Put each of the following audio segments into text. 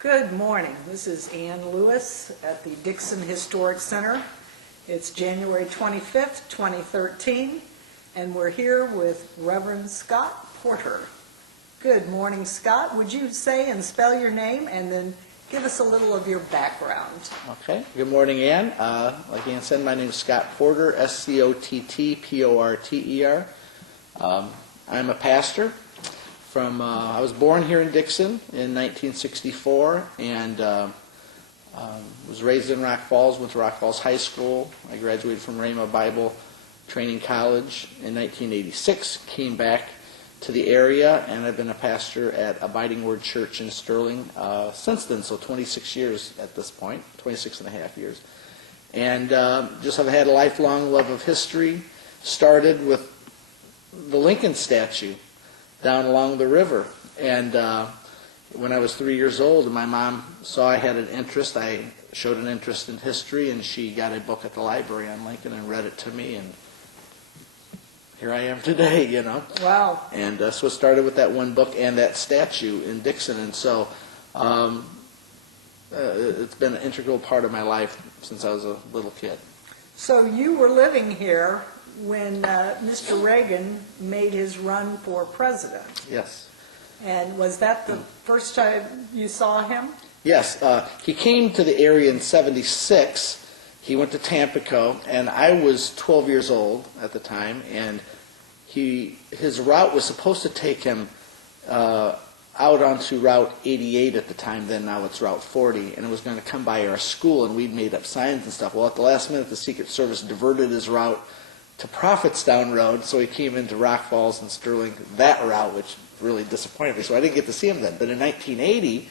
Good morning. This is Ann Lewis at the Dixon Historic Center. It's January 25th, 2013, and we're here with Reverend Scott Porter. Good morning, Scott. Would you say and spell your name and then give us a little of your background? Okay. Good morning, Ann. Like Ann said, my name is Scott Porter, Scottporter. I'm a pastor. I was born here in Dixon in 1964 and was raised in Rock Falls, went to Rock Falls High School. I graduated from Rhema Bible Training College in 1986, came back to the area, and I've been a pastor at Abiding Word Church in Sterling since then, so 26 years at this point, 26 and a half years. And just have had a lifelong love of history, started with the Lincoln statue down along the river. And when I was 3 years old and my mom saw I had an interest, I showed an interest in history, and she got a book at the library on Lincoln and read it to me, and here I am today, you know. Wow. And so it started with that one book and that statue in Dixon, and so it's been an integral part of my life since I was a little kid. So you were living here when Mr. Reagan made his run for president. Yes. And was that the first time you saw him? Yes. He came to the area in 1976. He went to Tampico, and I was 12 years old at the time, and his route was supposed to take him out onto Route 88 at the time, then now it's Route 40, and it was going to come by our school, and we'd made up signs and stuff. Well, at the last minute, the Secret Service diverted his route to Prophetstown Road, so he came into Rock Falls and Sterling that route, which really disappointed me, so I didn't get to see him then. But in 1980,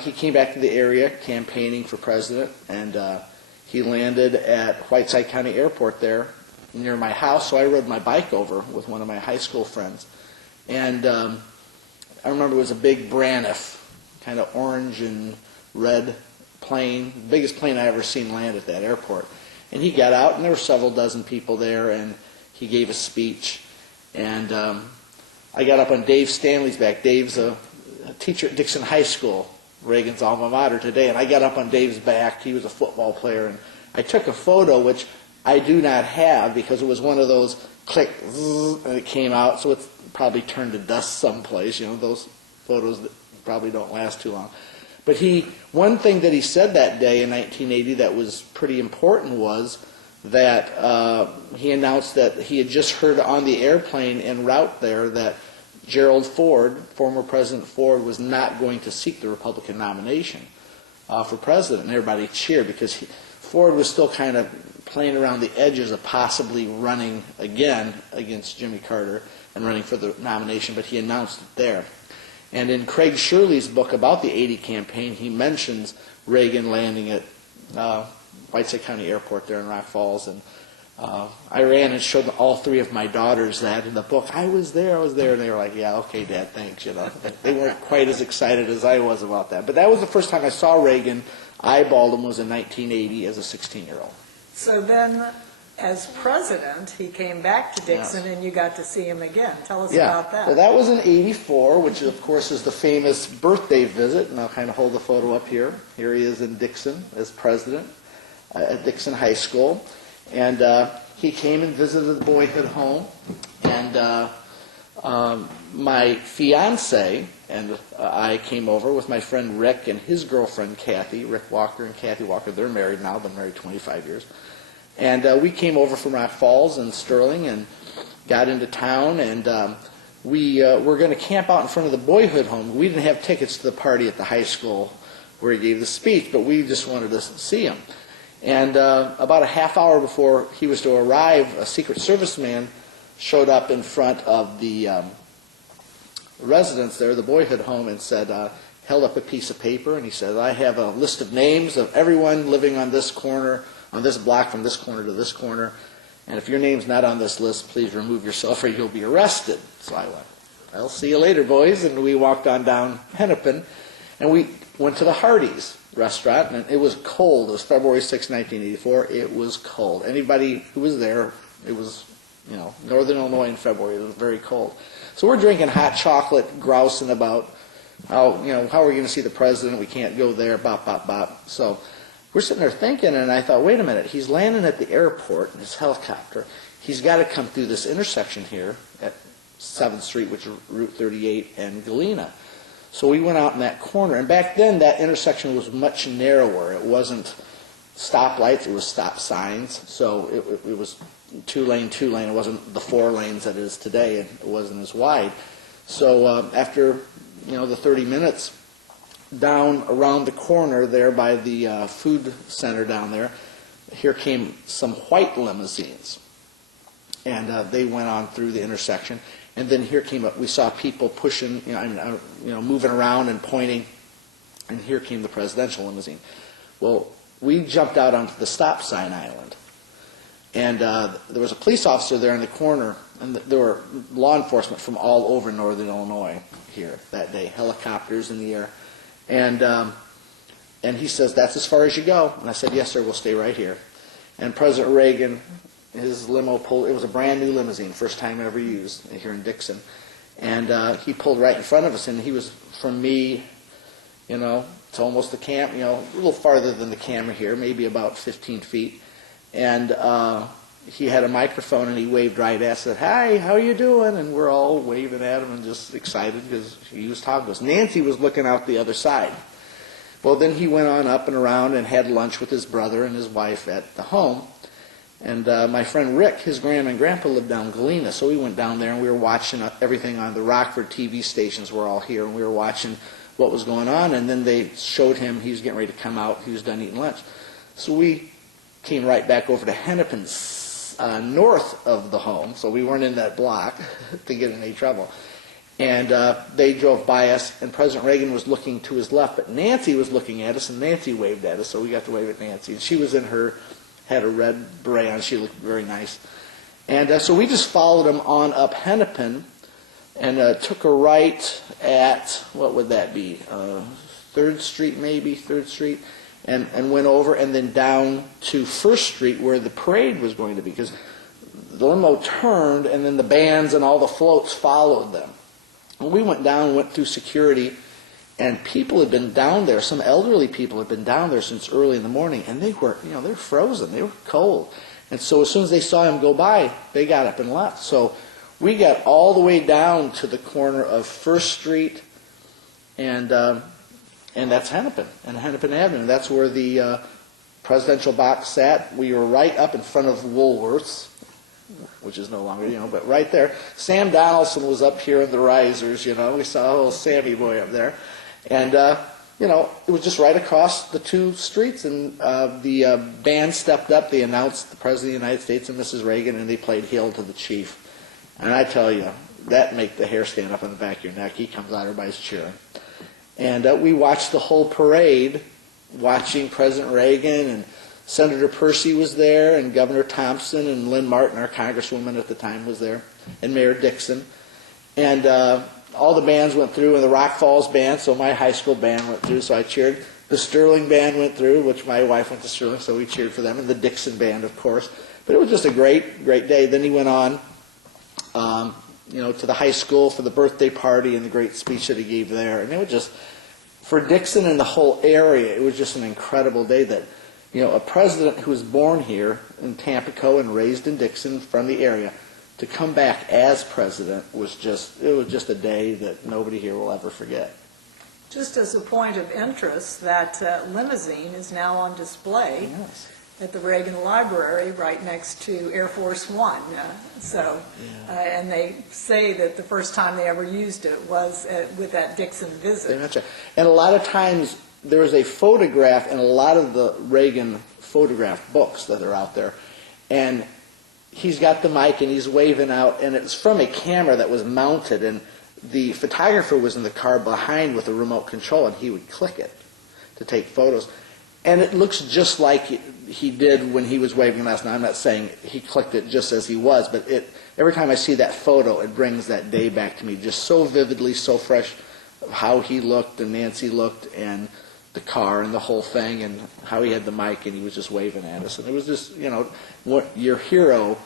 he came back to the area campaigning for president, and he landed at Whiteside County Airport there near my house, so I rode my bike over with one of my high school friends. And I remember it was a big Braniff, kind of orange and red plane, the biggest plane I ever seen land at that airport. And he got out, and there were several dozen people there, and he gave a speech. And I got up on Dave Stanley's back. Dave's a teacher at Dixon High School, Reagan's alma mater today, and I got up on Dave's back. He was a football player, and I took a photo, which I do not have because it was one of those click, zzz, and it came out, so it's probably turned to dust someplace. You know, those photos that probably don't last too long. But one thing that he said that day in 1980 that was pretty important was that he announced that he had just heard on the airplane en route there that Gerald Ford, former President Ford, was not going to seek the Republican nomination for president. And everybody cheered because Ford was still kind of playing around the edges of possibly running again against Jimmy Carter and running for the nomination, but he announced it there. And in Craig Shirley's book about the 80 campaign, he mentions Reagan landing at Whiteside County Airport there in Rock Falls. And I ran and showed all three of my daughters that in the book. I was there. And they were like, yeah, okay, Dad, thanks. You know, they weren't quite as excited as I was about that. But that was the first time I saw Reagan, eyeballed him, was in 1980 as a 16-year-old. So then, as president, he came back to Dixon, Yes. and you got to see him again. Tell us about that. Well, that was in 84, which, of course, is the famous birthday visit. And I'll kind of hold the photo up here. Here he is in Dixon as president at Dixon High School. And he came and visited the Boyhood home. And my fiance and I came over with my friend Rick and his girlfriend Kathy, Rick Walker and Kathy Walker. They're married now, been married 25 years. And we came over from Rock Falls and Sterling and got into town, and we were going to camp out in front of the Boyhood home. We didn't have tickets to the party at the high school where he gave the speech, but we just wanted to see him. And about a half hour before he was to arrive, a Secret Service man showed up in front of the residence there, the Boyhood home, and held up a piece of paper, and he said, I have a list of names of everyone living on this corner, on this block from this corner to this corner, and if your name's not on this list, please remove yourself or you'll be arrested. So I went, I'll see you later, boys, and we walked on down Hennepin, and we went to the Hardee's restaurant, and it was cold. It was February 6, 1984. It was cold. Anybody who was there, it was, northern Illinois in February. It was very cold. So we're drinking hot chocolate, grousing about how are we going to see the president? We can't go there, bop, bop, bop. So we're sitting there thinking, and I thought, wait a minute, he's landing at the airport in his helicopter. He's got to come through this intersection here at 7th Street, which is Route 38, and Galena. So we went out in that corner, and back then that intersection was much narrower. It wasn't stoplights, it was stop signs. So it was two-lane. It wasn't the 4 lanes that it is today, and it wasn't as wide. So after the 30 minutes, down around the corner there by the food center down there, here came some white limousines. And they went on through the intersection. And then here came up, we saw people pushing, moving around and pointing. And here came the presidential limousine. Well, we jumped out onto the stop sign island. And there was a police officer there in the corner. And there were law enforcement from all over northern Illinois here that day, helicopters in the air. And he says, that's as far as you go. And I said, yes, sir, we'll stay right here. And President Reagan, his limo pulled, it was a brand new limousine, first time ever used here in Dixon. And he pulled right in front of us, and he was from me, to almost the camera, a little farther than the camera here, maybe about 15 feet. And he had a microphone, and he waved right at us, said, hi, how are you doing? And we're all waving at him and just excited because he was talking to us. Nancy was looking out the other side. Well, then he went on up and around and had lunch with his brother and his wife at the home. And my friend Rick, his grandma and grandpa lived down in Galena, so we went down there and we were watching everything on the Rockford TV stations were all here, and we were watching what was going on, and then they showed him he was getting ready to come out, he was done eating lunch. So we came right back over to Hennepin, north of the home, so we weren't in that block to get in any trouble. And they drove by us, and President Reagan was looking to his left, but Nancy was looking at us, and Nancy waved at us, so we got to wave at Nancy. And she was had a red beret on, she looked very nice. And so we just followed him on up Hennepin, and took a right at, what would that be, 3rd Street maybe, 3rd Street, and went over and then down to 1st Street where the parade was going to be, because the limo turned and then the bands and all the floats followed them. And we went down, went through security, and people had been down there, some elderly people had been down there since early in the morning, and they were, they were frozen, they were cold. And so as soon as they saw him go by, they got up and left. So we got all the way down to the corner of 1st Street and that's Hennepin, and Hennepin Avenue. That's where the presidential box sat. We were right up in front of Woolworths, which is no longer, but right there. Sam Donaldson was up here in the risers, we saw a little Sammy boy up there. And, it was just right across the 2 streets, and the band stepped up. They announced the President of the United States and Mrs. Reagan, and they played Hail to the Chief. And I tell you, that make the hair stand up on the back of your neck. He comes out, everybody's cheering. And we watched the whole parade, watching President Reagan, and Senator Percy was there, and Governor Thompson, and Lynn Martin, our congresswoman at the time, was there, and Mayor Dixon. And all the bands went through, and the Rock Falls band, so my high school band went through, so I cheered. The Sterling band went through, which my wife went to Sterling, so we cheered for them, and the Dixon band, of course. But it was just a great, great day. Then he went on, to the high school for the birthday party and the great speech that he gave there. And it was just, for Dixon and the whole area, it was just an incredible day that, a president who was born here in Tampico and raised in Dixon from the area, to come back as president was just a day that nobody here will ever forget. Just as a point of interest, that limousine is now on display at the Reagan Library right next to Air Force One. And they say that the first time they ever used it was with that Dixon visit. And a lot of times there is a photograph in a lot of the Reagan photograph books that are out there, and he's got the mic and he's waving out, and it's from a camera that was mounted, and the photographer was in the car behind with a remote control, and he would click it to take photos. And it looks just like he did when he was waving last night. I'm not saying he clicked it just as he was, but every time I see that photo, it brings that day back to me, just so vividly, so fresh, of how he looked and Nancy looked and the car and the whole thing, and how he had the mic and he was just waving at us. And it was just, your hero,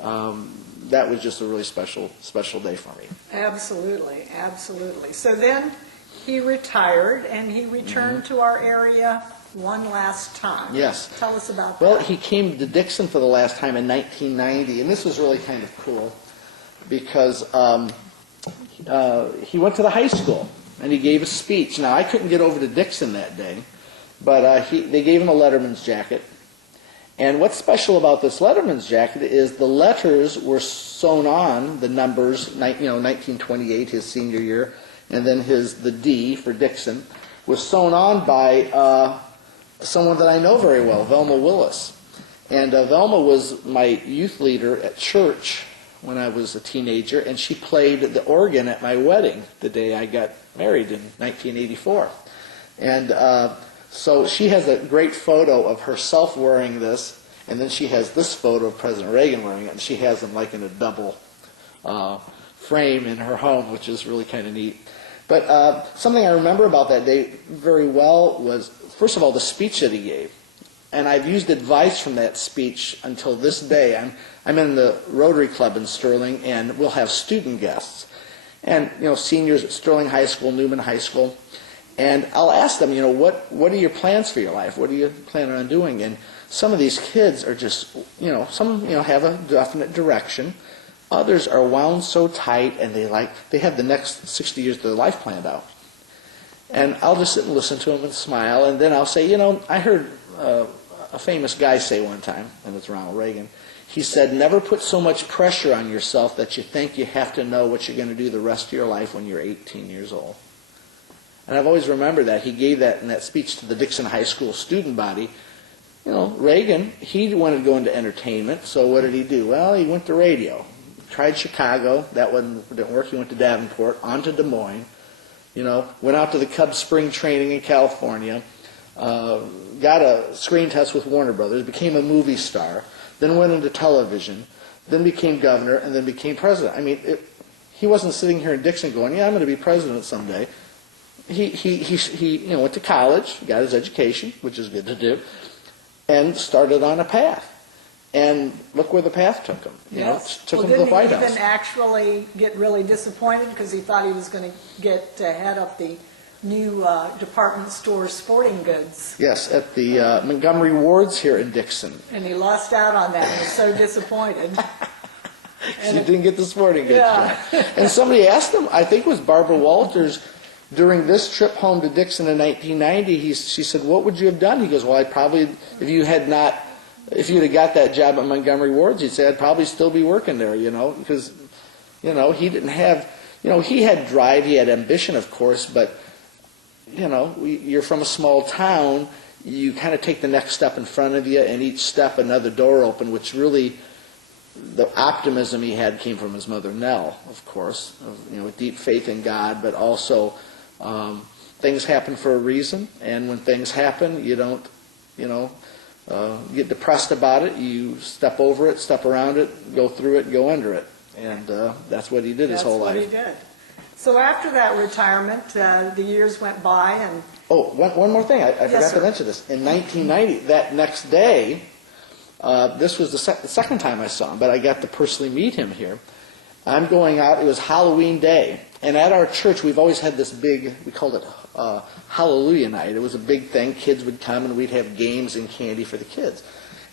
that was just a really special day for me. Absolutely, absolutely. So then he retired and he returned to our area one last time. Yes. Tell us about Well, that. he came to Dixon for the last time in 1990, and this was really kind of cool because he went to the high school and he gave a speech. Now, I couldn't get over to Dixon that day, but they gave him a Letterman's jacket. And what's special about this Letterman's jacket is the letters were sewn on, the numbers, 1928, his senior year, and then the D for Dixon, was sewn on by someone that I know very well, Velma Willis. And Velma was my youth leader at church when I was a teenager, and she played the organ at my wedding the day I got married in 1984. And so she has a great photo of herself wearing this, and then she has this photo of President Reagan wearing it, and she has them like in a double frame in her home, which is really kind of neat. But something I remember about that day very well was, first of all, the speech that he gave. And I've used advice from that speech until this day. I'm in the Rotary Club in Sterling, and we'll have student guests. And, seniors at Sterling High School, Newman High School. And I'll ask them, what are your plans for your life? What are you planning on doing? And some of these kids are just, some have a definite direction. Others are wound so tight, and they have the next 60 years of their life planned out. And I'll just sit and listen to them and smile, and then I'll say, I heard a famous guy say one time, and it's Ronald Reagan, he said, never put so much pressure on yourself that you think you have to know what you're going to do the rest of your life when you're 18 years old. And I've always remembered that. He gave that in that speech to the Dixon High School student body. Reagan, he wanted to go into entertainment, so what did he do? Well, he went to radio. Tried Chicago, that didn't work. He went to Davenport, on to Des Moines, went out to the Cubs spring training in California, got a screen test with Warner Brothers, became a movie star, then went into television, then became governor, and then became president. I mean, he wasn't sitting here in Dixon going, I'm going to be president someday. He went to college, got his education, which is good to do, and started on a path. And look where the path took him. Took him to the White House. Didn't he even actually get really disappointed because he thought he was going to get head of the new department store sporting goods? Yes, at the Montgomery Wards here in Dixon. And he lost out on that and was so disappointed. You didn't get the sporting goods job. And somebody asked him, I think it was Barbara Walters, during this trip home to Dixon in 1990, she said, what would you have done? He goes, well, I'd probably, if you'd have got that job at Montgomery Wards, he'd say, I'd probably still be working there, because, he didn't have, he had drive, he had ambition, of course, but, you're from a small town, you kind of take the next step in front of you, and each step another door open, which really, the optimism he had came from his mother, Nell, of course, with deep faith in God, but also things happen for a reason, and when things happen, you don't, get depressed about it. You step over it, step around it, go through it, go under it, and that's what he did his whole life. That's what he did. So after that retirement, the years went by, and one more thing. I forgot sir. to mention this. In 1990, that next day, this was the second time I saw him, but I got to personally meet him here. I'm going out. It was Halloween Day. And at our church, we've always had this big, we called it Hallelujah Night. It was a big thing. Kids would come, and we'd have games and candy for the kids.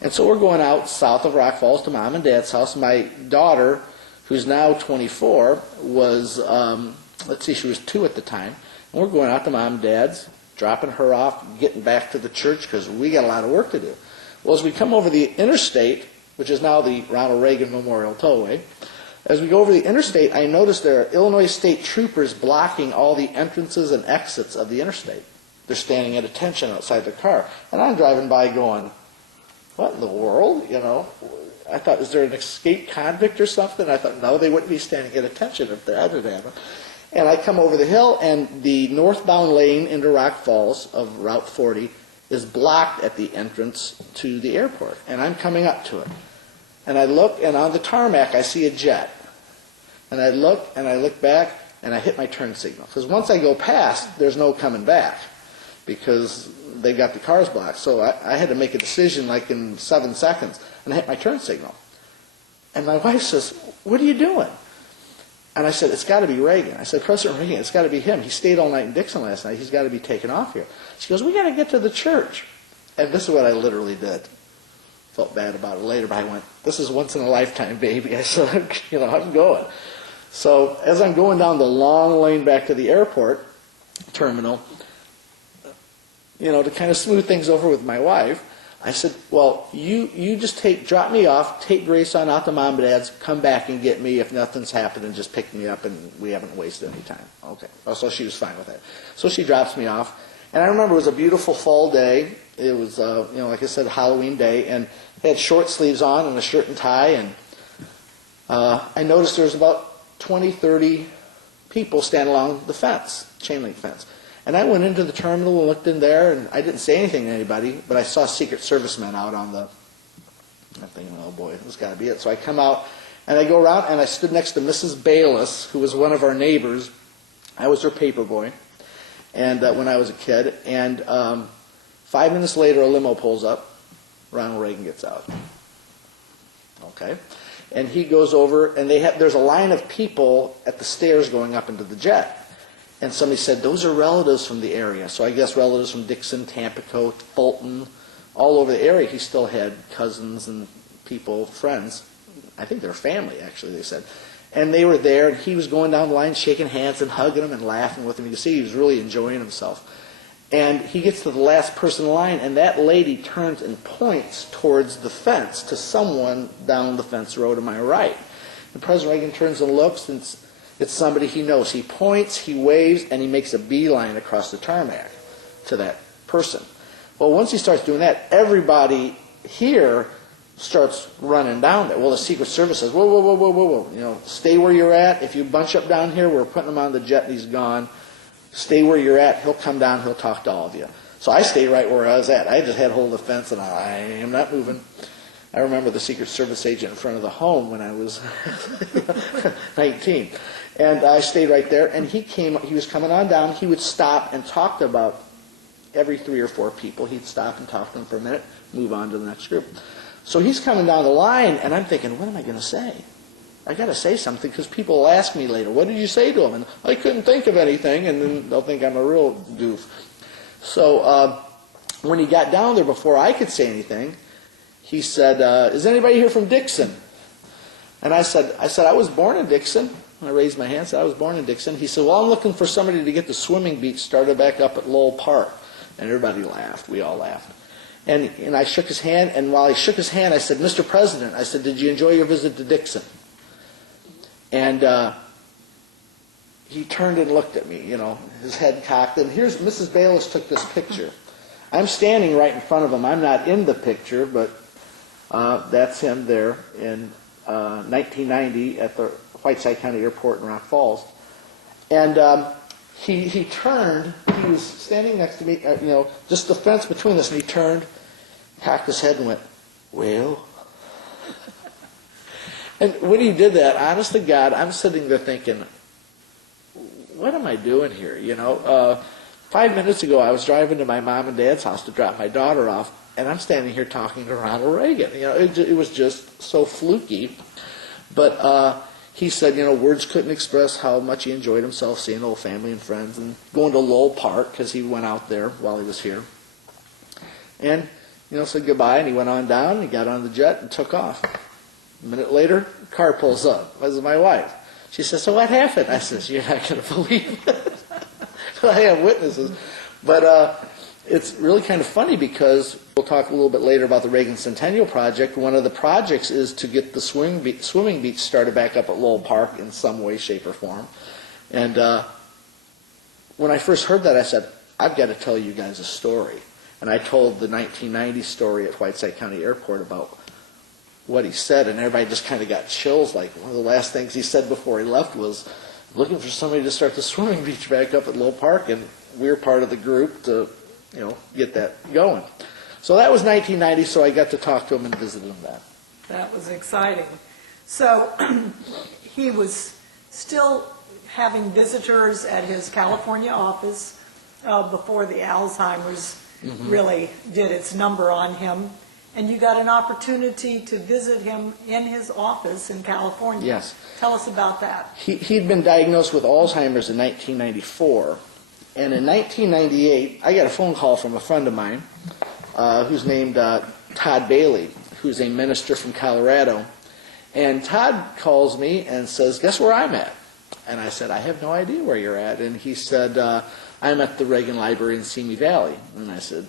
And so we're going out south of Rock Falls to Mom and Dad's house. My daughter, who's now 24, was, she was 2 at the time. And we're going out to Mom and Dad's, dropping her off, getting back to the church because we got a lot of work to do. Well, as we come over the interstate, which is now the Ronald Reagan Memorial Tollway, as we go over the interstate, I noticed there are Illinois State Troopers blocking all the entrances and exits of the interstate. They're standing at attention outside their car. And I'm driving by going, what in the world? I thought, is there an escaped convict or something? I thought, no, they wouldn't be standing at attention if they're other than them. And I come over the hill, and the northbound lane into Rock Falls of Route 40 is blocked at the entrance to the airport. And I'm coming up to it. And I look, and on the tarmac, I see a jet. And I look back, and I hit my turn signal. Because once I go past, there's no coming back, because they got the cars blocked. So I had to make a decision like in 7 seconds, and I hit my turn signal. And my wife says, what are you doing? And I said, it's got to be Reagan. I said, President Reagan, it's got to be him. He stayed all night in Dixon last night. He's got to be taken off here. She goes, we got to get to the church. And this is what I literally did. Felt bad about it later, but I went, this is once in a lifetime, baby. I said, I'm going. So as I'm going down the long lane back to the airport terminal, to kind of smooth things over with my wife, I said, well, you just drop me off, take Grace on out to Mom and Dad's, come back and get me if nothing's happened, and just pick me up, and we haven't wasted any time. Okay. Oh, so she was fine with that. So she drops me off, and I remember it was a beautiful fall day. It was, like I said, Halloween day, and I had short sleeves on and a shirt and tie, and I noticed there was about 20, 30 people standing along the fence, chain link fence. And I went into the terminal and looked in there, and I didn't say anything to anybody, but I saw Secret Service men out on the, I'm thinking, oh boy, this has got to be it. So I come out, and I go around, and I stood next to Mrs. Bayless, who was one of our neighbors. I was her paper boy, and when I was a kid. And 5 minutes later, a limo pulls up. Ronald Reagan gets out. Okay. And he goes over, and there's a line of people at the stairs going up into the jet. And somebody said, those are relatives from the area. So I guess relatives from Dixon, Tampico, Fulton, all over the area. He still had cousins and people, friends. I think they're family, actually, they said. And they were there, and he was going down the line, shaking hands and hugging them and laughing with them. You can see he was really enjoying himself. And he gets to the last person in line, and that lady turns and points towards the fence to someone down the fence row to my right. And President Reagan turns and looks, and it's somebody he knows. He points, he waves, and he makes a beeline across the tarmac to that person. Well, once he starts doing that, everybody here starts running down there. Well, the Secret Service says, whoa, whoa, whoa, whoa, whoa, whoa. Stay where you're at. If you bunch up down here, we're putting him on the jet and he's gone. Stay where you're at. He'll come down. He'll talk to all of you. So I stayed right where I was at. I just had hold of the fence, and I am not moving. I remember the Secret Service agent in front of the home when I was 19. And I stayed right there, and he was coming on down. He would stop and talk to about every 3 or 4 people. He'd stop and talk to them for a minute, move on to the next group. So he's coming down the line, and I'm thinking, what am I going to say? I got to say something, because people will ask me later, what did you say to him? And I couldn't think of anything, and then they'll think I'm a real goof. So when he got down there, before I could say anything, he said, is anybody here from Dixon? And I said, I was born in Dixon. I raised my hand and said, I was born in Dixon. He said, well, I'm looking for somebody to get the swimming beach started back up at Lowell Park. And everybody laughed. We all laughed. And I shook his hand, and while he shook his hand, I said, Mr. President, I said, did you enjoy your visit to Dixon? And he turned and looked at me, his head cocked. And here's Mrs. Bayless took this picture. I'm standing right in front of him. I'm not in the picture, but that's him there in 1990 at the Whiteside County Airport in Rock Falls. And he turned. He was standing next to me, just the fence between us, and he turned, cocked his head, and went, well. And when he did that, honest to God, I'm sitting there thinking, what am I doing here? 5 minutes ago, I was driving to my mom and dad's house to drop my daughter off, and I'm standing here talking to Ronald Reagan. It was just so fluky. But he said, words couldn't express how much he enjoyed himself seeing old family and friends and going to Lowell Park, because he went out there while he was here. And, said goodbye, and he went on down, and he got on the jet and took off. A minute later, a car pulls up. This is my wife. She says, so what happened? I says, you're not going to believe it. I have witnesses. But it's really kind of funny, because we'll talk a little bit later about the Reagan Centennial Project. One of the projects is to get the swimming beach started back up at Lowell Park in some way, shape, or form. And when I first heard that, I said, I've got to tell you guys a story. And I told the 1990 story at Whiteside County Airport about what he said, and everybody just kind of got chills. Like, one of the last things he said before he left was, looking for somebody to start the swimming beach back up at Lowell Park, and we're part of the group to get that going. So that was 1990, so I got to talk to him and visit him then. That was exciting. So he was still having visitors at his California office before the Alzheimer's really did its number on him. And you got an opportunity to visit him in his office in California. Yes. Tell us about that. He'd been diagnosed with Alzheimer's in 1994. And in 1998, I got a phone call from a friend of mine who's named Todd Bailey, who's a minister from Colorado. And Todd calls me and says, guess where I'm at? And I said, I have no idea where you're at. And he said, I'm at the Reagan Library in Simi Valley. And I said,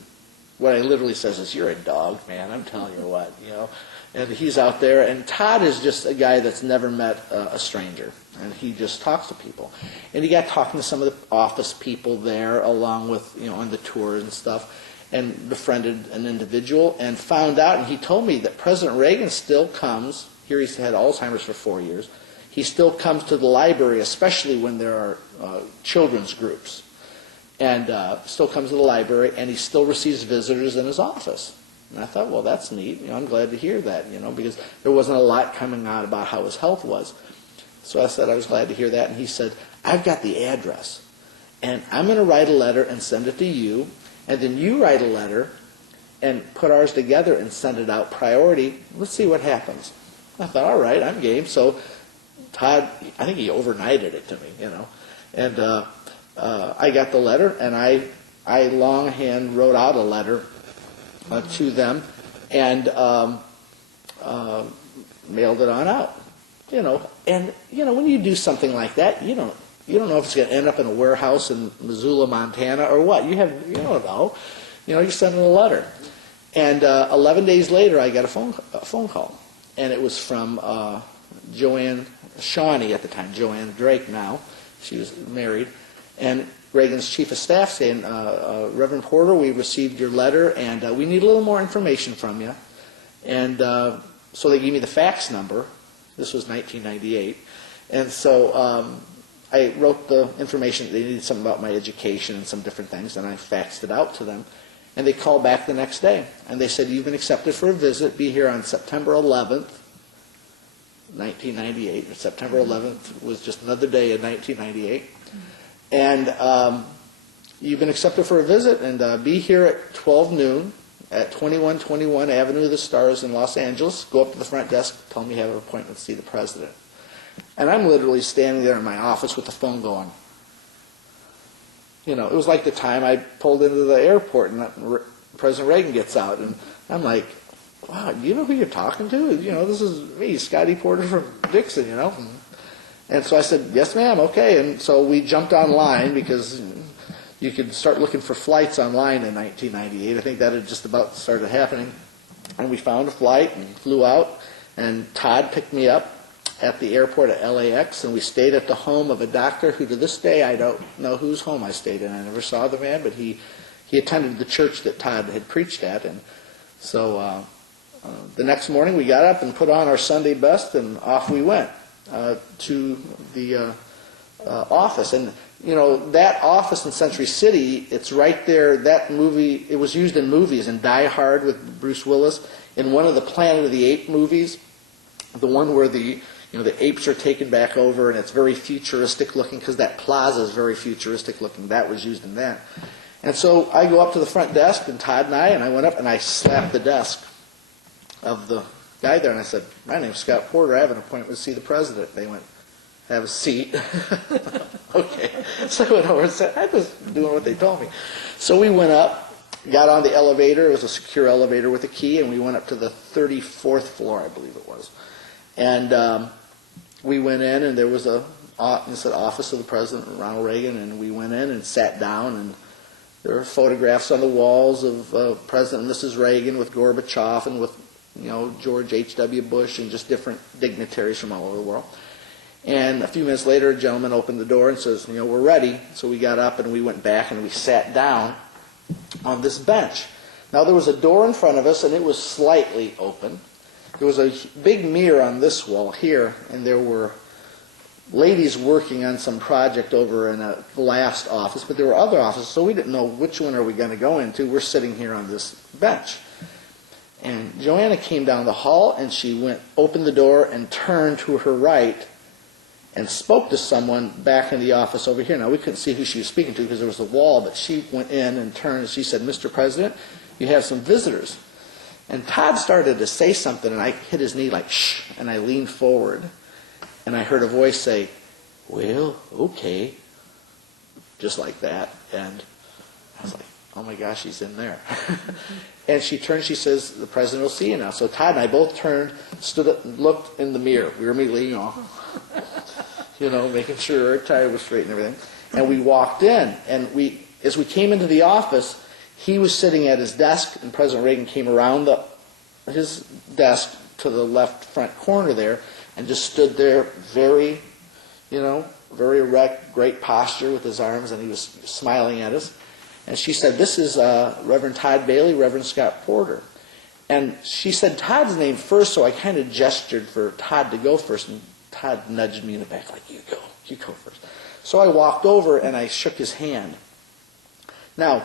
what I literally says is, you're a dog, man, I'm telling you what, you know. And he's out there, and Todd is just a guy that's never met a stranger, and he just talks to people. And he got talking to some of the office people there, along with, you know, on the tours and stuff, and befriended an individual, and found out, and he told me that President Reagan still comes, here he's had Alzheimer's for 4 years, he still comes to the library, especially when there are children's groups. And still comes to the library, and he still receives visitors in his office. And I thought, well, that's neat. You know, I'm glad to hear that, you know, because there wasn't a lot coming out about how his health was. So I said I was glad to hear that, and he said, I've got the address, and I'm going to write a letter and send it to you, and then you write a letter and put ours together and send it out priority. Let's see what happens. I thought, all right, I'm game. So Todd, I think he overnighted it to me, you know, and I got the letter, and I longhand wrote out a letter to them and mailed it on out. You know, and you know, when you do something like that, you don't know if it's going to end up in a warehouse in Missoula, Montana, or what. You don't know. You know, you're sending a letter. And 11 days later, I got a phone call, and it was from Joanne Shawnee at the time, Joanne Drake now. She was married. And Reagan's chief of staff saying, Reverend Porter, we received your letter, and we need a little more information from you. And so they gave me the fax number. This was 1998. And so I wrote the information. They needed something about my education and some different things, and I faxed it out to them. And they called back the next day, and they said, you've been accepted for a visit. Be here on September 11th, 1998. September 11th was just another day in 1998. And you've been accepted for a visit, and be here at 12 noon at 2121 Avenue of the Stars in Los Angeles. Go up to the front desk, tell them you have an appointment to see the president. And I'm literally standing there in my office with the phone going. You know, it was like the time I pulled into the airport and President Reagan gets out, and I'm like, wow, do you know who you're talking to? You know, this is me, Scotty Porter from Dixon, you know. And so I said, yes, ma'am, okay. And so we jumped online because you could start looking for flights online in 1998. I think that had just about started happening. And we found a flight and flew out. And Todd picked me up at the airport at LAX. And we stayed at the home of a doctor who to this day I don't know whose home I stayed in. I never saw the man, but he attended the church that Todd had preached at. And so the next morning we got up and put on our Sunday best and off we went. To the office. And, you know, that office in Century City, it's right there. That movie, it was used in movies, in Die Hard with Bruce Willis, in one of the Planet of the Apes movies, the one where the apes are taken back over, and it's very futuristic looking, because that plaza is very futuristic looking. That was used in that. And so I go up to the front desk, and Todd and I went up and I slapped the desk of the guy there, and I said, my name's Scott Porter, I have an appointment to see the president. They went, have a seat. Okay. So I went over and said, I was doing what they told me. So we went up, got on the elevator. It was a secure elevator with a key, and we went up to the 34th floor, I believe it was. And we went in, and there was it said Office of the President Ronald Reagan, and we went in and sat down, and there were photographs on the walls of President and Mrs. Reagan with Gorbachev and with George H.W. Bush and just different dignitaries from all over the world. And a few minutes later, a gentleman opened the door and says, we're ready. So we got up and we went back and we sat down on this bench. Now there was a door in front of us and it was slightly open. There was a big mirror on this wall here, and there were ladies working on some project over in a last office, but there were other offices, so we didn't know which one are we going to go into. We're sitting here on this bench. And Joanna came down the hall, and she opened the door and turned to her right and spoke to someone back in the office over here. Now, we couldn't see who she was speaking to because there was a wall, but she went in and turned, and she said, Mr. President, you have some visitors. And Todd started to say something, and I hit his knee like, shh, and I leaned forward, and I heard a voice say, well, okay, just like that. And I was like, oh my gosh, he's in there. And she turned, she says, the president will see you now. So Todd and I both turned, stood up, and looked in the mirror. We were immediately, making sure our tie was straight and everything. And we walked in, and as we came into the office, he was sitting at his desk, and President Reagan came around his desk to the left front corner there, and just stood there very erect, great posture with his arms, and he was smiling at us. And she said, this is Reverend Todd Bailey, Reverend Scott Porter. And she said Todd's name first, so I kind of gestured for Todd to go first, and Todd nudged me in the back like, you go first. So I walked over and I shook his hand. Now,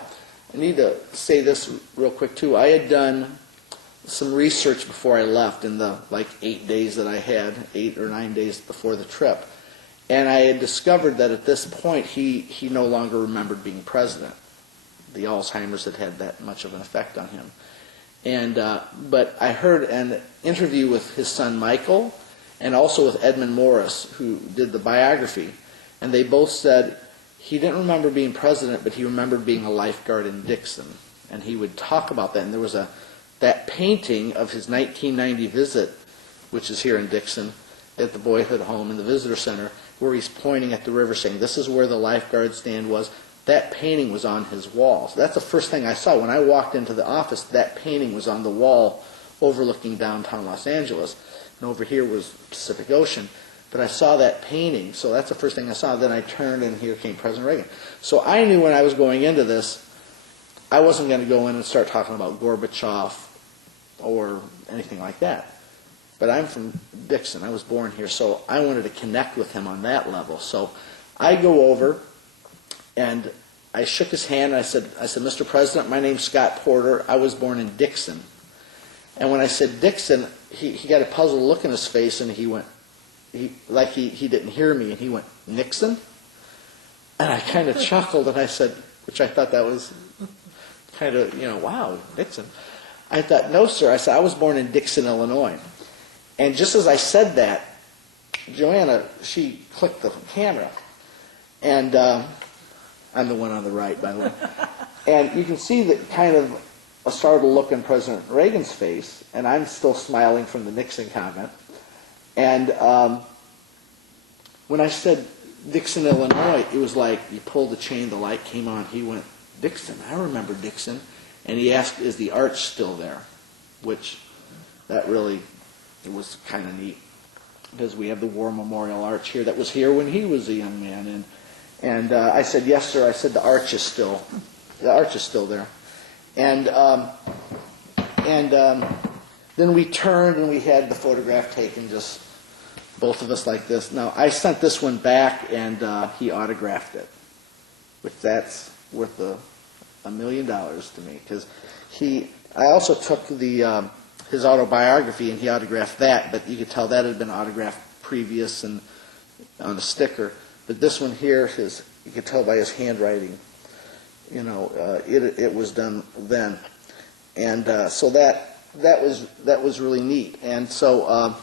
I need to say this real quick too. I had done some research before I left in the 8 days that I had, 8 or 9 days before the trip. And I had discovered that at this point he no longer remembered being president. The Alzheimer's had that much of an effect on him. And but I heard an interview with his son Michael and also with Edmund Morris, who did the biography. And they both said he didn't remember being president, but he remembered being a lifeguard in Dixon. And he would talk about that. And there was that painting of his 1990 visit, which is here in Dixon, at the Boyhood home in the visitor center, where he's pointing at the river saying, this is where the lifeguard stand was. That painting was on his wall. So that's the first thing I saw. When I walked into the office, that painting was on the wall overlooking downtown Los Angeles. And over here was Pacific Ocean. But I saw that painting, so that's the first thing I saw. Then I turned, and here came President Reagan. So I knew when I was going into this, I wasn't going to go in and start talking about Gorbachev or anything like that. But I'm from Dixon. I was born here, so I wanted to connect with him on that level. So I go over, and I shook his hand, and I said, Mr. President, my name's Scott Porter. I was born in Dixon. And when I said Dixon, he got a puzzled look in his face, and he went, he didn't hear me, and he went, Nixon? And I kind of chuckled, and I said, which I thought that was kind of, wow, Dixon. I thought, no, sir. I said, I was born in Dixon, Illinois. And just as I said that, Joanna, she clicked the camera. And I'm the one on the right, by the way. And you can see that kind of a startled look in President Reagan's face, and I'm still smiling from the Nixon comment. And when I said Dixon, Illinois, it was like you pulled the chain, the light came on. He went, Dixon, I remember Dixon. And he asked, is the arch still there? Which, that really, it was kind of neat. Because we have the War Memorial Arch here that was here when he was a young man. And I said, yes, sir. I said, the arch is still there. And then we turned and we had the photograph taken, just both of us like this. Now, I sent this one back, and he autographed it, which that's worth $1 million to me, because I also took his autobiography and he autographed that, but you could tell that had been autographed previous and on a sticker. But this one here, you could tell by his handwriting, it was done then, and so that was really neat. And so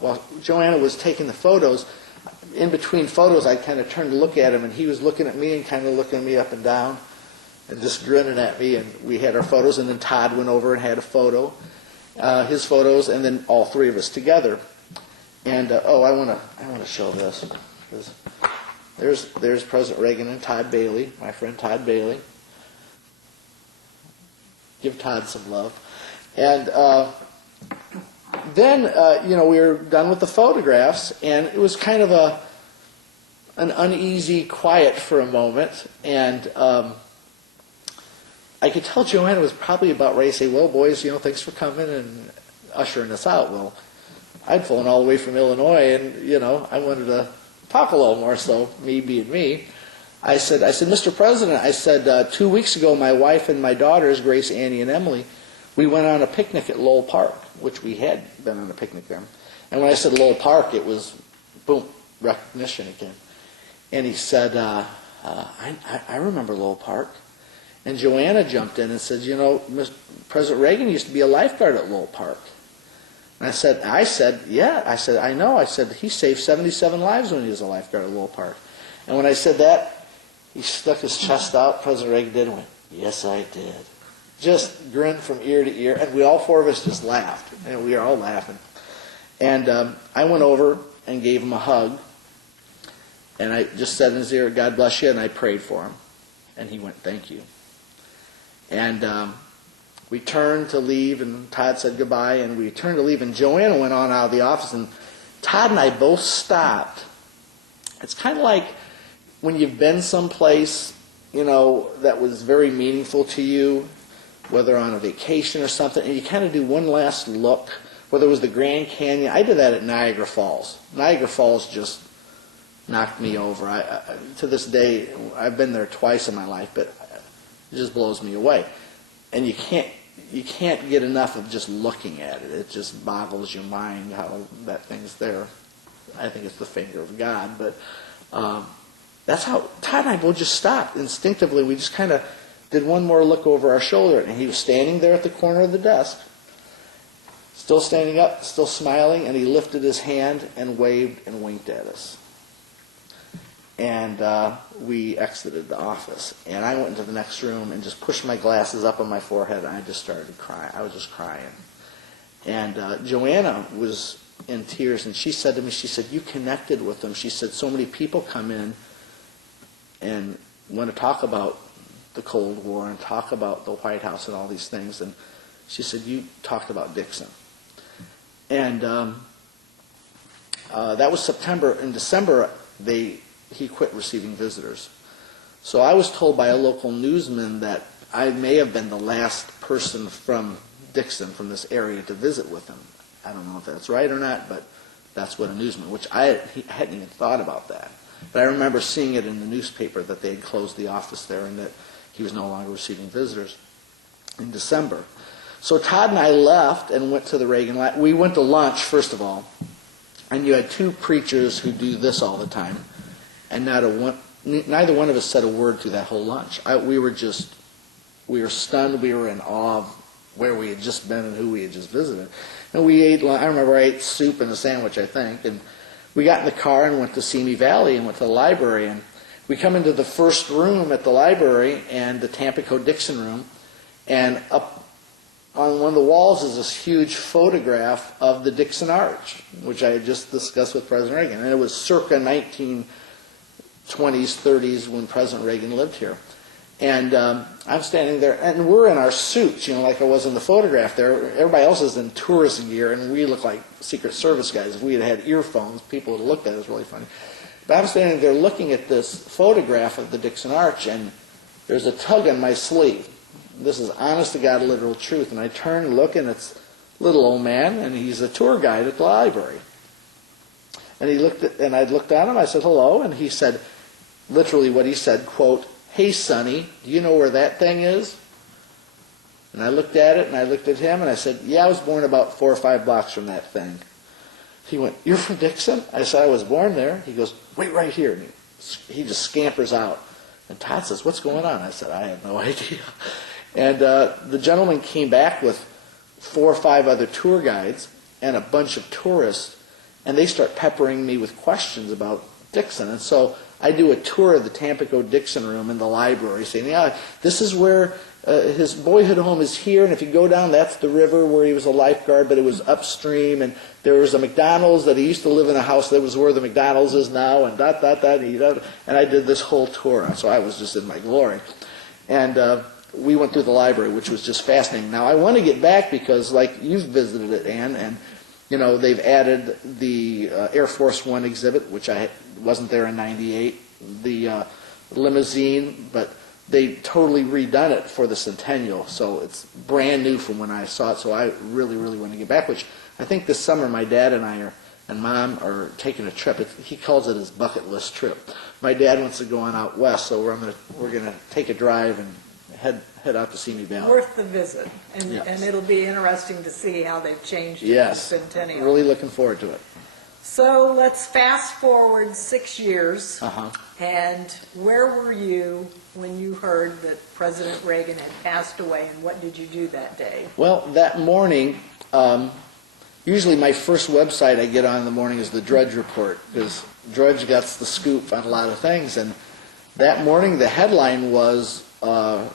while Joanna was taking the photos, in between photos, I kind of turned to look at him, and he was looking at me and kind of looking at me up and down and just grinning at me, and we had our photos, and then Todd went over and had a photo, his photos, and then all three of us together. And, I want to show this. There's President Reagan and Todd Bailey, my friend Todd Bailey. Give Todd some love. And then, we were done with the photographs, and it was kind of an uneasy quiet for a moment, and I could tell Joanna was probably about ready to say, well, boys, thanks for coming and ushering us out. Well, I'd flown all the way from Illinois, and, I wanted to talk a little more, so me being me, I said, Mr. President, I said, 2 weeks ago, my wife and my daughters, Grace, Annie, and Emily, we went on a picnic at Lowell Park, which we had been on a picnic there. And when I said Lowell Park, it was, boom, recognition again. And he said, I remember Lowell Park. And Joanna jumped in and said, you know, President Reagan used to be a lifeguard at Lowell Park. And I said, yeah. I said, I know. I said, he saved 77 lives when he was a lifeguard at Lowell Park. And when I said that, he stuck his chest out, President Reagan did, and went, yes, I did. Just grinned from ear to ear, and we all four of us just laughed. And we were all laughing. And I went over and gave him a hug, and I just said in his ear, God bless you, and I prayed for him. And he went, thank you. And we turned to leave, and Todd said goodbye, and we turned to leave, and Joanna went on out of the office, and Todd and I both stopped. It's kind of like when you've been someplace, you know, that was very meaningful to you, whether on a vacation or something, and you kind of do one last look, whether it was the Grand Canyon. I did that at Niagara Falls. Niagara Falls just knocked me over. To this day, I've been there twice in my life, but it just blows me away. And you can't get enough of just looking at it. It just boggles your mind how that thing's there. I think it's the finger of God, but that's how Todd and I both just stopped instinctively. We just kind of did one more look over our shoulder, and he was standing there at the corner of the desk, still standing up, still smiling, and he lifted his hand and waved and winked at us. And we exited the office. And I went into the next room and just pushed my glasses up on my forehead, and I just started crying. I was just crying. And Joanna was in tears, and she said to me, she said, you connected with them. She said, so many people come in and want to talk about the Cold War and talk about the White House and all these things. And she said, you talked about Dixon. And that was September. In December, he quit receiving visitors. So I was told by a local newsman that I may have been the last person from Dixon, from this area, to visit with him. I don't know if that's right or not, but that's what a newsman, which I hadn't even thought about that. But I remember seeing it in the newspaper that they had closed the office there and that he was no longer receiving visitors in December. So Todd and I left and went to the Reagan. We went to lunch, first of all, and you had two preachers who do this all the time. And neither one of us said a word through that whole lunch. We were stunned. We were in awe of where we had just been and who we had just visited. And we ate, I remember I ate soup and a sandwich, I think. And we got in the car and went to Simi Valley and went to the library. And we come into the first room at the library, and the Tampico-Dixon room. And up on one of the walls is this huge photograph of the Dixon Arch, which I had just discussed with President Reagan. And it was circa 1920s, 30s when President Reagan lived here. And I'm standing there, and we're in our suits, you know, like I was in the photograph there. Everybody else is in tourist gear, and we look like Secret Service guys. If we had earphones, people would have looked at it. It was really funny. But I'm standing there looking at this photograph of the Dixon Arch, and there's a tug on my sleeve. This is honest to God, literal truth. And I turn and look, and it's a little old man, and he's a tour guide at the library. And I looked at him, I said, hello, and he said, literally what he said, quote, hey, Sonny, do you know where that thing is? And I looked at it, and I looked at him, and I said, yeah, I was born about 4 or 5 blocks from that thing. He went, you're from Dixon? I said, I was born there. He goes, wait right here. And he just scampers out. And Todd says, what's going on? I said, I have no idea. And the gentleman came back with 4 or 5 other tour guides and a bunch of tourists, and they start peppering me with questions about Dixon. And so I do a tour of the Tampico-Dixon room in the library, saying, yeah, this is where his boyhood home is here, and if you go down, that's the river where he was a lifeguard, but it was upstream, and there was a McDonald's that he used to live in a house that was where the McDonald's is now, and and I did this whole tour, so I was just in my glory. And we went through the library, which was just fascinating. Now, I want to get back because, like, you've visited it, Ann, and, you know, they've added the Air Force One exhibit, which I wasn't there in 98, the limousine, but they totally redone it for the Centennial, so it's brand new from when I saw it, so I really, really want to get back, which I think this summer my dad and I and Mom are taking a trip. He calls it his bucket list trip. My dad wants to go on out west, so we're gonna take a drive and head out to Simi Valley. Worth the visit, and it'll be interesting to see how they've changed it in the Centennial. Really looking forward to it. So let's fast forward 6 years. Uh-huh. And where were you when you heard that President Reagan had passed away, and what did you do that day? Well, that morning, usually my first website I get on in the morning is the Drudge Report, because Drudge gets the scoop on a lot of things. And that morning, the headline was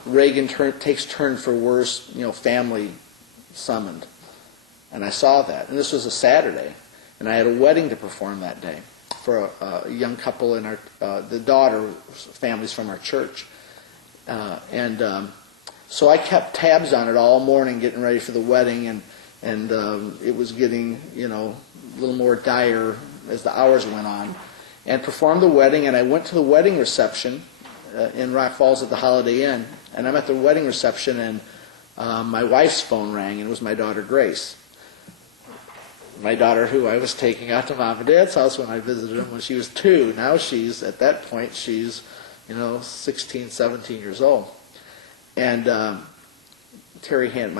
Reagan takes turn for worse, family summoned. And I saw that. And this was a Saturday. And I had a wedding to perform that day for a young couple in the daughter families from our church. So I kept tabs on it all morning, getting ready for the wedding, and it was getting, a little more dire as the hours went on. And performed the wedding, and I went to the wedding reception in Rock Falls at the Holiday Inn. And I'm at the wedding reception, and my wife's phone rang, and it was my daughter Grace. My daughter, who I was taking out to Mom and Dad's house when I visited them when she was 2. Now at that point, she's, 16, 17 years old. And my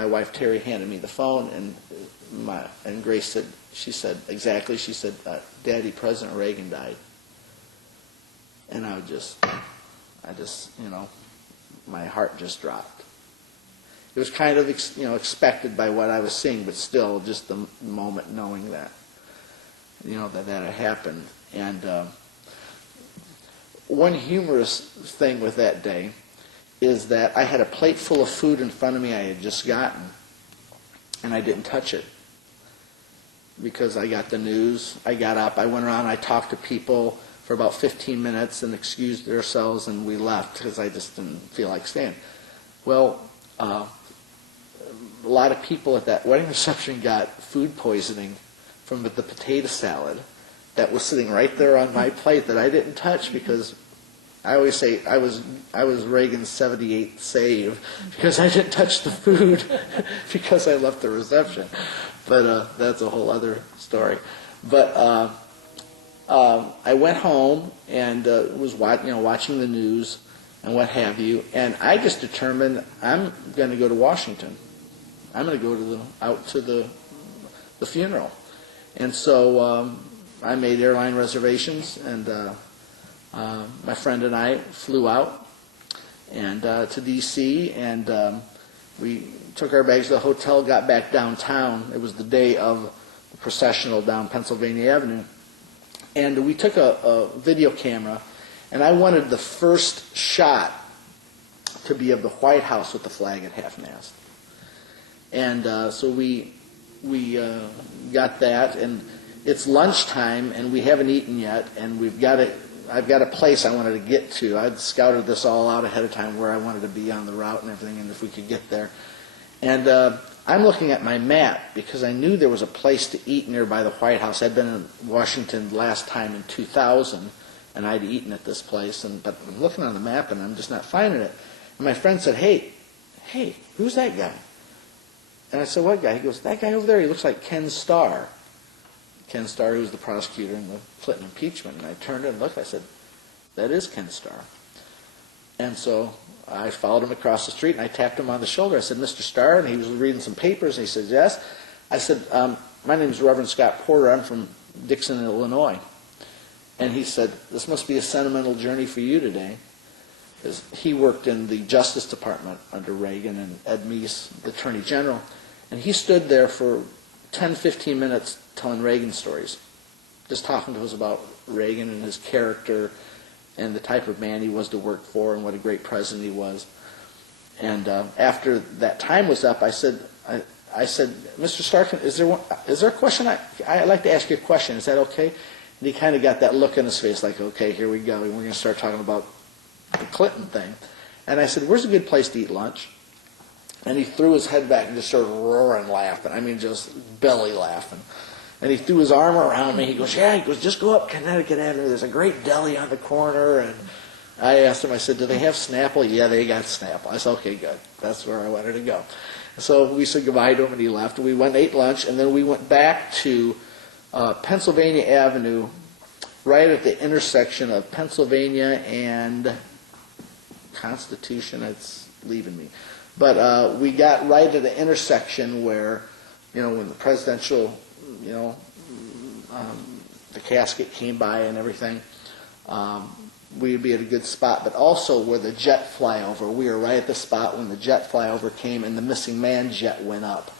wife Terry handed me the phone, and Grace said, Daddy, President Reagan died. And I just, my heart just dropped. It was kind of, expected by what I was seeing, but still, just the moment knowing that, that had happened. And one humorous thing with that day is that I had a plate full of food in front of me I had just gotten, and I didn't touch it because I got the news. I got up, I went around, I talked to people for about 15 minutes and excused ourselves, and we left because I just didn't feel like staying. Well, a lot of people at that wedding reception got food poisoning from the potato salad that was sitting right there on my plate that I didn't touch, because I always say I was Reagan's 78th save because I didn't touch the food because I left the reception. But that's a whole other story. But I went home and was watching the news and what have you, and I just determined I'm going to go to Washington. I'm going to go out to the funeral. And so I made airline reservations, and my friend and I flew out and to D.C., and we took our bags to the hotel, got back downtown. It was the day of the processional down Pennsylvania Avenue. And we took a video camera, and I wanted the first shot to be of the White House with the flag at half-mast. And so we got that, and it's lunchtime, and we haven't eaten yet, and I've got a place I wanted to get to. I'd scouted this all out ahead of time where I wanted to be on the route and everything, and if we could get there. And I'm looking at my map because I knew there was a place to eat nearby the White House. I'd been in Washington last time in 2000, and I'd eaten at this place, but I'm looking on the map, and I'm just not finding it. And my friend said, hey, who's that guy? And I said, what guy? He goes, that guy over there, he looks like Ken Starr. Ken Starr, who was the prosecutor in the Clinton impeachment. And I turned and looked, I said, that is Ken Starr. And so I followed him across the street, and I tapped him on the shoulder. I said, Mr. Starr? And he was reading some papers, and he said, yes. I said, my name is Reverend Scott Porter. I'm from Dixon, Illinois. And he said, this must be a sentimental journey for you today. Because he worked in the Justice Department under Reagan and Ed Meese, the Attorney General. And he stood there for 10, 15 minutes telling Reagan stories, just talking to us about Reagan and his character and the type of man he was to work for and what a great president he was. And after that time was up, I said, Mr. Starkin, is there a question? I'd like to ask you a question. Is that okay? And he kind of got that look in his face like, okay, here we go. And we're going to start talking about the Clinton thing. And I said, where's a good place to eat lunch? And he threw his head back and just started roaring laughing. I mean, just belly laughing. And he threw his arm around me. He goes, just go up Connecticut Avenue. There's a great deli on the corner. And I asked him, I said, do they have Snapple? Yeah, they got Snapple. I said, okay, good. That's where I wanted to go. So we said goodbye to him, and he left. We went and ate lunch, and then we went back to Pennsylvania Avenue, right at the intersection of Pennsylvania and Constitution. It's leaving me. But we got right at the intersection where, when the presidential, the casket came by and everything, we'd be at a good spot. But also where the jet flyover, we were right at the spot when the jet flyover came and the missing man jet went up.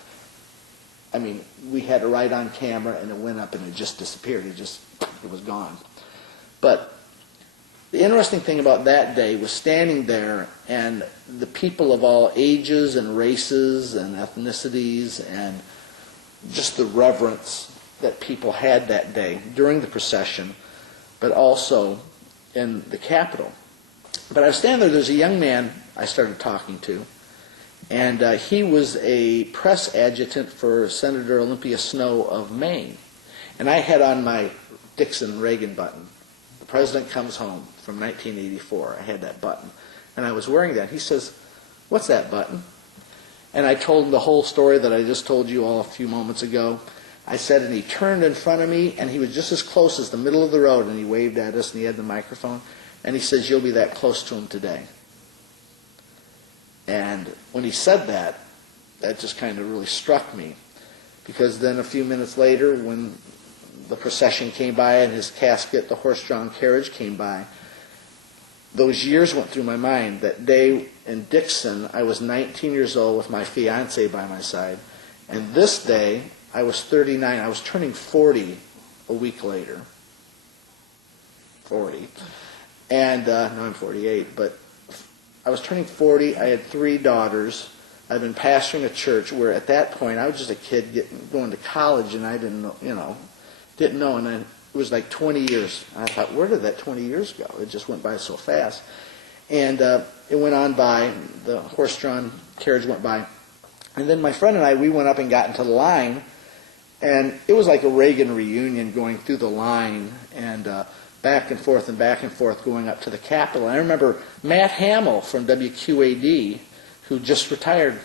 I mean, we had it right on camera, and it went up and it just disappeared. It was gone. But the interesting thing about that day was standing there and the people of all ages and races and ethnicities and just the reverence that people had that day during the procession, but also in the Capitol. But I was standing there, there's a young man I started talking to, and he was a press adjutant for Senator Olympia Snowe of Maine. And I had on my Dixon Reagan button. The President Comes Home from 1984. I had that button. And I was wearing that. He says, "What's that button?" And I told him the whole story that I just told you all a few moments ago. I said, and he turned in front of me, and he was just as close as the middle of the road, and he waved at us, and he had the microphone. And he says, "You'll be that close to him today." And when he said that, that just kind of really struck me. Because then a few minutes later, when the procession came by and his casket, the horse-drawn carriage, came by, those years went through my mind. That day in Dixon, I was 19 years old with my fiance by my side. And this day, I was 39. I was turning 40 a week later. 40. And, no, I'm 48, but I was turning 40. I had 3 daughters. I'd been pastoring a church where at that point I was just a kid going to college, and I didn't know, and then it was like 20 years. And I thought, where did that 20 years go? It just went by so fast. And it went on by, the horse-drawn carriage went by. And then my friend and I, we went up and got into the line, and it was like a Reagan reunion going through the line, and back and forth going up to the Capitol. And I remember Matt Hamill from WQAD, who just retired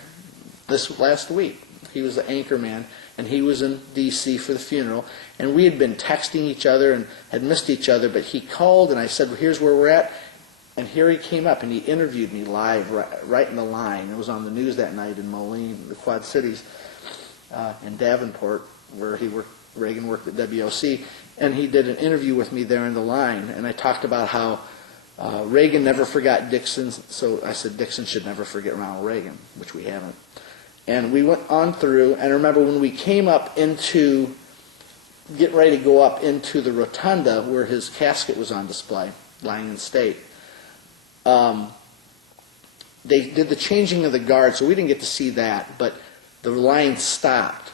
this last week. He was the anchor man, and he was in D.C. for the funeral. And we had been texting each other and had missed each other, but he called, and I said, "Well, here's where we're at." And here he came up, and he interviewed me live right in the line. It was on the news that night in Moline, the Quad Cities, in Davenport, where Reagan worked at WOC. And he did an interview with me there in the line, and I talked about how Reagan never forgot Dixon, so I said Dixon should never forget Ronald Reagan, which we haven't. And we went on through, and I remember when we came up into, getting ready to go up into the rotunda where his casket was on display, lying in state, they did the changing of the guard, so we didn't get to see that, but the line stopped.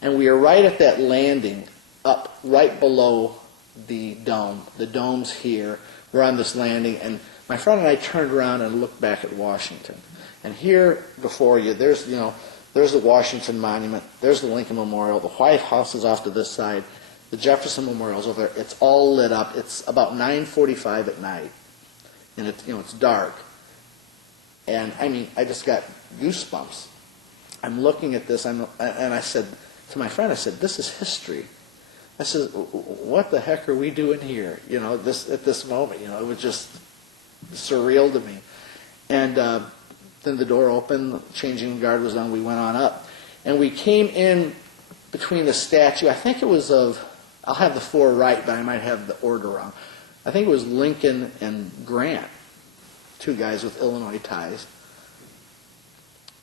And we were right at that landing, up right below the dome. The dome's here. We're on this landing, and my friend and I turned around and looked back at Washington. And here before you, there's the Washington Monument, there's the Lincoln Memorial, the White House is off to this side, the Jefferson Memorial's over there. It's all lit up. It's about 9:45 at night, and it's dark. And I mean, I just got goosebumps. I'm looking at this, and I said to my friend, I said, "This is history." I said, "What the heck are we doing here? At this moment, it was just surreal to me." And then the door opened, the changing guard was on, we went on up. And we came in between the statue, I think it was I'll have the 4 right, but I might have the order wrong. I think it was Lincoln and Grant, 2 guys with Illinois ties.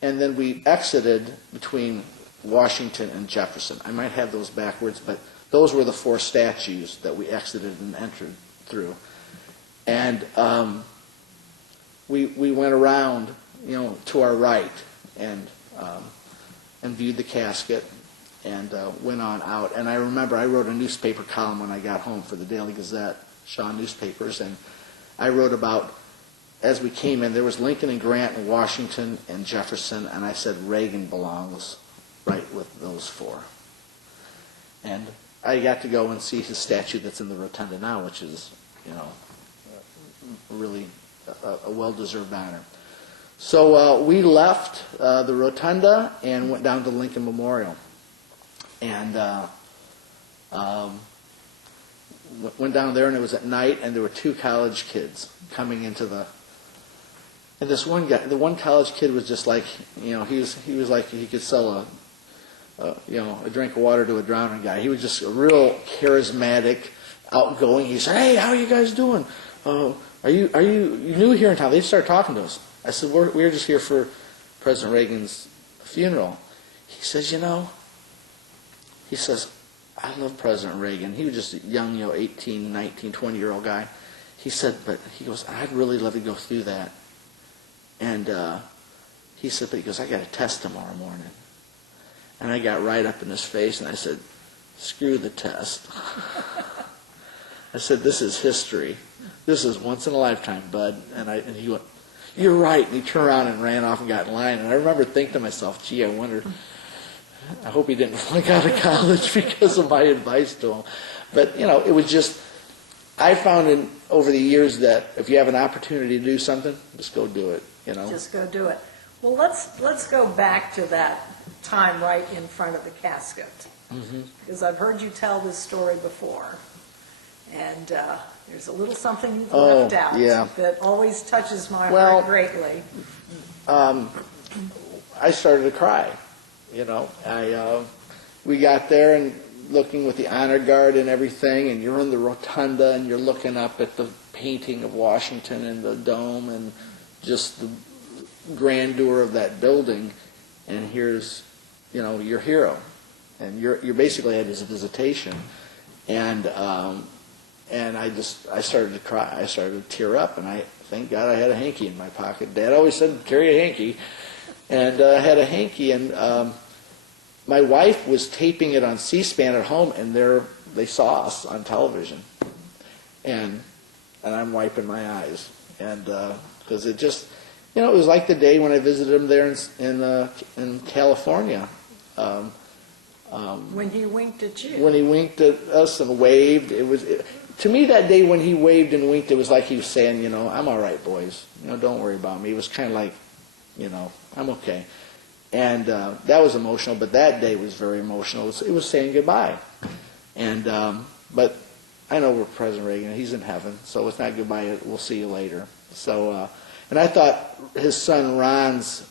And then we exited between Washington and Jefferson. I might have those backwards, but those were the 4 statues that we exited and entered through. And we went around, to our right and viewed the casket and went on out. And I remember I wrote a newspaper column when I got home for the Daily Gazette, Shaw Newspapers, and I wrote about, as we came in, there was Lincoln and Grant and Washington and Jefferson, and I said Reagan belongs right with those 4. And I got to go and see his statue that's in the rotunda now, which is, really a well-deserved honor. So we left the rotunda and went down to Lincoln Memorial. And went down there, and it was at night, and there were 2 college kids coming into and this one guy, the one college kid was just like, he was like he could sell a drink of water to a drowning guy. He was just a real charismatic, outgoing. He said, "Hey, how are you guys doing? Are you new here in town?" They started talking to us. I said, "We're just here for President Reagan's funeral." He says, he says, "I love President Reagan." He was just a young, 18, 19, 20-year-old guy. He said, but he goes, "I'd really love to go through that." And he said, but he goes, "I got a test tomorrow morning." And I got right up in his face and I said, "Screw the test." I said, "This is history. This is once in a lifetime, bud." And he went, "You're right." And he turned around and ran off and got in line. And I remember thinking to myself, gee, I hope he didn't flunk out of college because of my advice to him. But, it was just, I found over the years that if you have an opportunity to do something, just go do it, Just go do it. Well, let's go back to that time right in front of the casket. Mm-hmm. Because I've heard you tell this story before. And there's a little something you've left out that always touches my heart greatly. I started to cry. We got there and looking with the honor guard and everything, and you're in the rotunda and you're looking up at the painting of Washington and the dome and just the grandeur of that building, and here's your hero, and you're basically at his visitation, and I started to cry. I started to tear up, and thank God I had a hanky in my pocket. Dad always said carry a hanky, and I had a hanky, and my wife was taping it on C-SPAN at home, and they saw us on television, and I'm wiping my eyes, and because it just, it was like the day when I visited him there in California. When he winked at you. When he winked at us and waved, to me that day when he waved and winked, it was like he was saying, "I'm all right, boys. Don't worry about me." It was kind of like, I'm okay. And that was emotional, but that day was very emotional. It was saying goodbye. And but I know we're President Reagan. He's in heaven, so it's not goodbye. We'll see you later. So, and I thought his son Ron's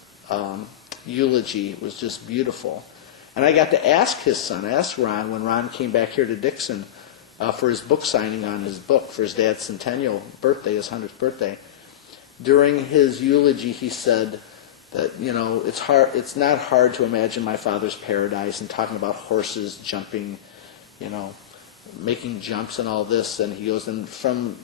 eulogy was just beautiful. And I got to ask Ron, when Ron came back here to Dixon for his book signing on his book for his dad's centennial birthday, his 100th birthday. During his eulogy, he said that, it's not hard to imagine my father's paradise, and talking about horses jumping, making jumps and all this. And he goes, and from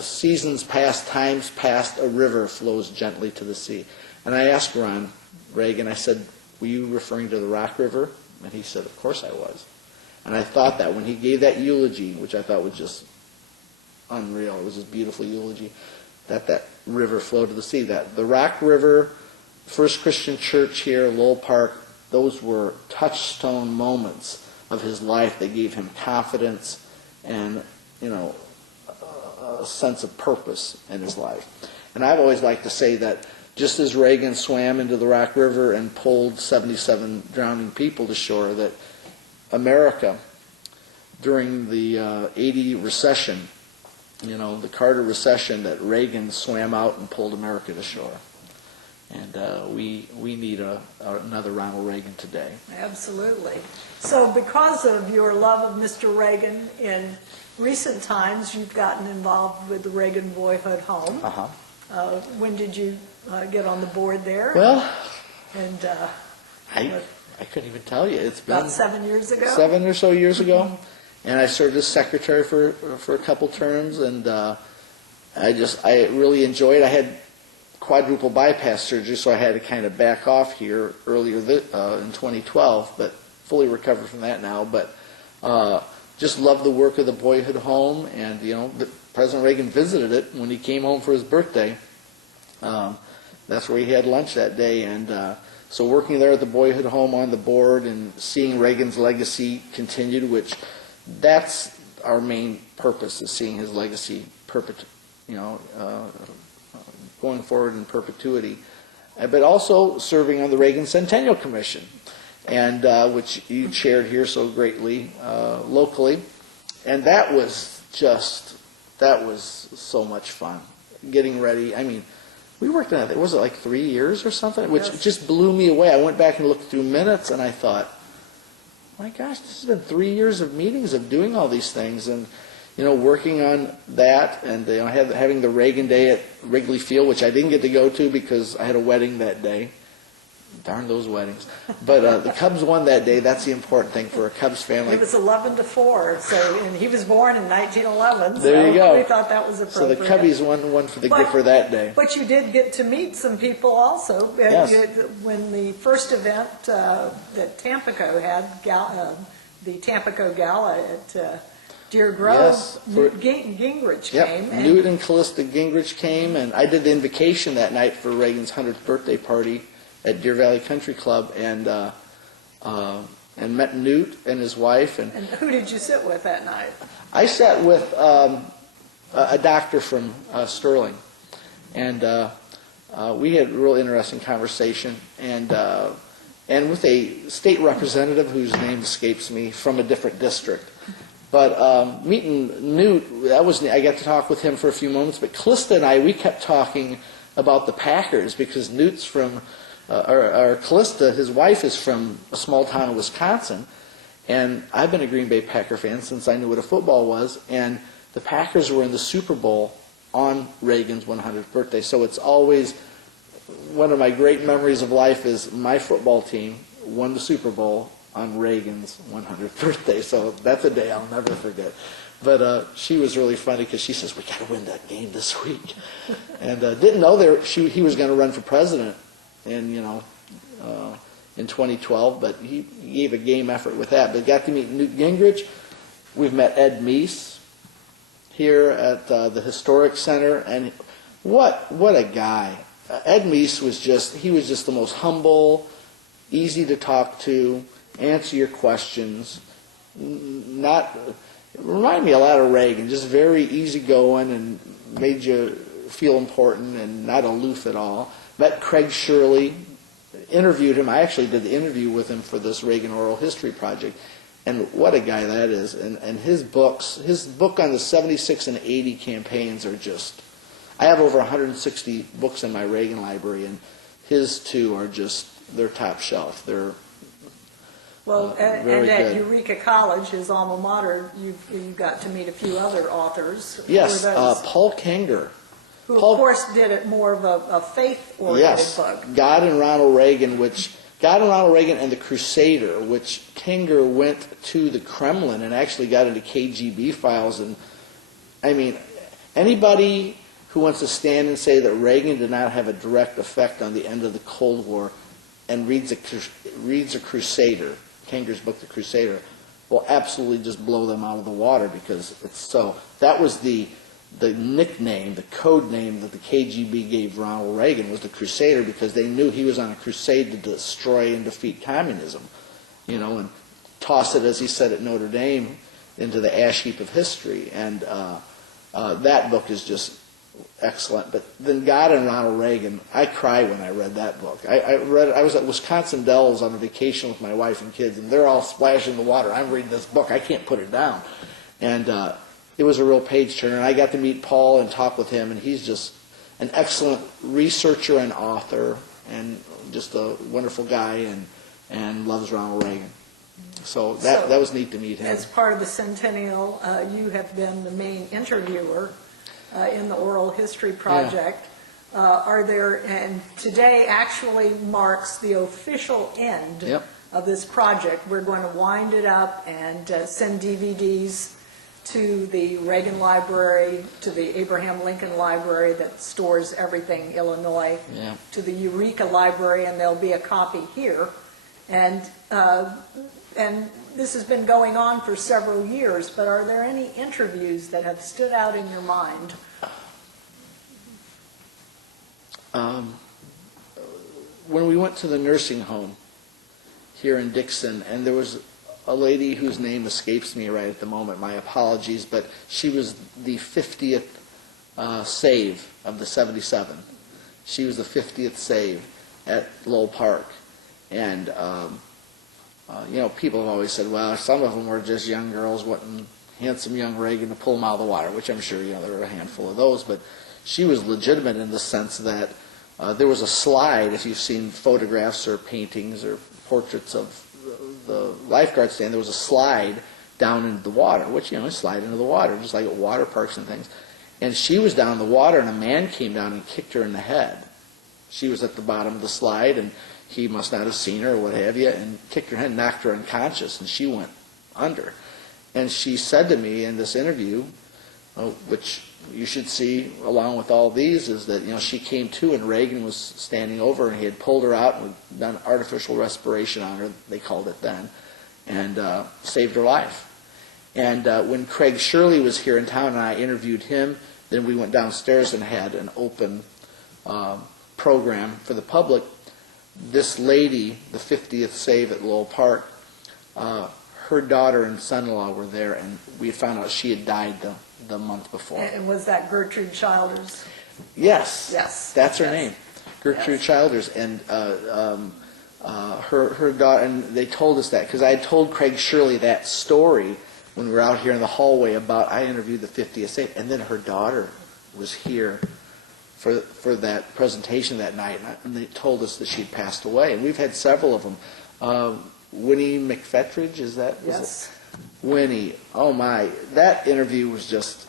seasons past, times past, a river flows gently to the sea. And I asked Ron Reagan, I said, "Were you referring to the Rock River?" And he said, "Of course I was." And I thought that when he gave that eulogy, which I thought was just unreal, it was a beautiful eulogy, that river flowed to the sea. That the Rock River, First Christian Church here, Lowell Park, those were touchstone moments of his life. They gave him confidence and, a sense of purpose in his life. And I've always liked to say that just as Reagan swam into the Rock River and pulled 77 drowning people to shore, that America, during the 80 recession, the Carter recession, that Reagan swam out and pulled America to shore. And we need another Ronald Reagan today. Absolutely. So because of your love of Mr. Reagan, in recent times you've gotten involved with the Reagan Boyhood Home. Uh-huh. When did you get on the board there? Well, and I couldn't even tell you. It's been about 7 years ago. 7 or so years ago, and I served as secretary for a couple terms, and I really enjoyed. I had quadruple bypass surgery, so I had to kind of back off here earlier in 2012, but fully recovered from that now. But just loved the work of the Boyhood Home, and President Reagan visited it when he came home for his birthday. That's where he had lunch that day, and so working there at the Boyhood Home on the board and seeing Reagan's legacy continued, which that's our main purpose, is seeing his legacy going forward in perpetuity. But also serving on the Reagan Centennial Commission, and which you chaired here so greatly locally, and that was so much fun. Getting ready, we worked on it. Was it like 3 years or something? Which just blew me away. I went back and looked through minutes, and I thought, my gosh, this has been 3 years of meetings of doing all these things, and working on that, and having the Reagan Day at Wrigley Field, which I didn't get to go to because I had a wedding that day. Darn those weddings. But the Cubs won that day. That's the important thing for a Cubs family. It was 11-4, and he was born in 1911. There you go. We thought that was appropriate. So the Cubbies won for that day. But you did get to meet some people also. Yes. When the first event that Tampico had, the Tampico Gala at Deer Grove, Yes, Gingrich came. Yep, Newt and Callista Gingrich came, and I did the invocation that night for Reagan's 100th birthday party at Deer Valley Country Club, and met Newt and his wife. And who did you sit with that night? I sat with a doctor from Sterling, and we had a real interesting conversation, and with a state representative whose name escapes me from a different district. But meeting Newt, I got to talk with him for a few moments. But Callista and we kept talking about the Packers because Newt's from, or Callista, his wife is from a small town in Wisconsin, and I've been a Green Bay Packer fan since I knew what a football was. And the Packers were in the Super Bowl on Reagan's 100th birthday, so it's always one of my great memories of life is my football team won the Super Bowl on Reagan's 100th birthday, so that's a day I'll never forget. But she was really funny because she says, we got to win that game this week. And didn't know he was going to run for president in 2012, but he gave a game effort with that. But got to meet Newt Gingrich. We've met Ed Meese here at the Historic Center, and what a guy. Ed Meese was just the most humble, easy to talk to, answer your questions. Remind me a lot of Reagan, just very easygoing and made you feel important and not aloof at all. Met Craig Shirley, interviewed him. I actually did the interview with him for this Reagan Oral History Project. And what a guy that is. And his book on the 76 and 80 campaigns are just, I have over 160 books in my Reagan library, and his two are just, they're top shelf. They're and very at good. Eureka College, his alma mater, you got to meet a few other authors. Yes, Who were those? Paul Kenger. Who, of course, did it more of a faith-oriented Yes, book. God and Ronald Reagan, and the Crusader, which Kenger went to the Kremlin and actually got into KGB files. And I mean, anybody who wants to stand and say that Reagan did not have a direct effect on the end of the Cold War and reads a Crusader, Kenger's book, The Crusader, will absolutely just blow them out of the water because it's so. That was the nickname, the code name that the KGB gave Ronald Reagan was the Crusader because they knew he was on a crusade to destroy and defeat communism, and toss it, as he said at Notre Dame, into the ash heap of history. And that book is just excellent. But then God and Ronald Reagan, I cried when I read that book. I was at Wisconsin Dells on a vacation with my wife and kids, and they're all splashing in the water. I'm reading this book. I can't put it down. And it was a real page turner. And I got to meet Paul and talk with him, and he's just an excellent researcher and author, and just a wonderful guy, and loves Ronald Reagan. So that was neat to meet him. As part of the Centennial, you have been the main interviewer in the Oral History Project. Yeah. And today actually marks the official end of this project. We're going to wind it up and send DVDs to the Reagan Library, to the Abraham Lincoln Library that stores everything Illinois, to the Eureka Library, and there'll be a copy here. And this has been going on for several years, but are there any interviews that have stood out in your mind? When we went to the nursing home here in Dixon, and there was a lady whose name escapes me right at the moment, my apologies, but she was the 50th save of the 77. She was the 50th save at Lowell Park. And people have always said, well, some of them were just young girls wanting handsome young Reagan to pull them out of the water, which I'm sure, there were a handful of those. But she was legitimate in the sense that there was a slide, if you've seen photographs or paintings or portraits of the lifeguard stand, there was a slide down into the water, which, slide into the water, just like at water parks and things. And she was down in the water, and a man came down and kicked her in the head. She was at the bottom of the slide, and he must not have seen her or what have you, and kicked her head, knocked her unconscious, and she went under. And she said to me in this interview, which you should see along with all these, is that she came to, and Reagan was standing over, and he had pulled her out and done artificial respiration on her, they called it then, and saved her life. And when Craig Shirley was here in town and I interviewed him, then we went downstairs and had an open program for the public. This lady, the 50th Save at Lowell Park, her daughter and son-in-law were there, and we found out she had died the month before. And was that Gertrude Childers? Yes. Yes. That's her name, Gertrude Childers. And her daughter, and they told us that, because I had told Craig Shirley that story when we were out here in the hallway I interviewed the 50th State, and then her daughter was here for that presentation that night, and they told us that she'd passed away. And we've had several of them. Winnie McFetridge, is that? Yes. Winnie, oh my, that interview was just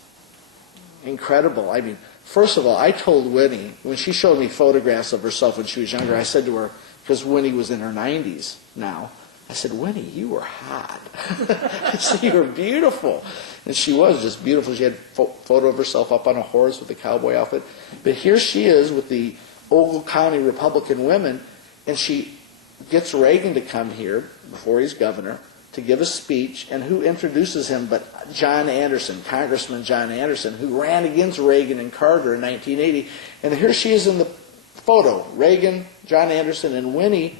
incredible. I mean, first of all, I told Winnie, when she showed me photographs of herself when she was younger, I said to her, because Winnie was in her 90s now, I said, Winnie, you were hot. I said, you were beautiful. And she was just beautiful. She had a photo of herself up on a horse with a cowboy outfit. But here she is with the Ogle County Republican women, and she gets Reagan to come here before he's governor to give a speech, and who introduces him but John Anderson, Congressman John Anderson, who ran against Reagan and Carter in 1980. And here she is in the photo, Reagan, John Anderson, and Winnie.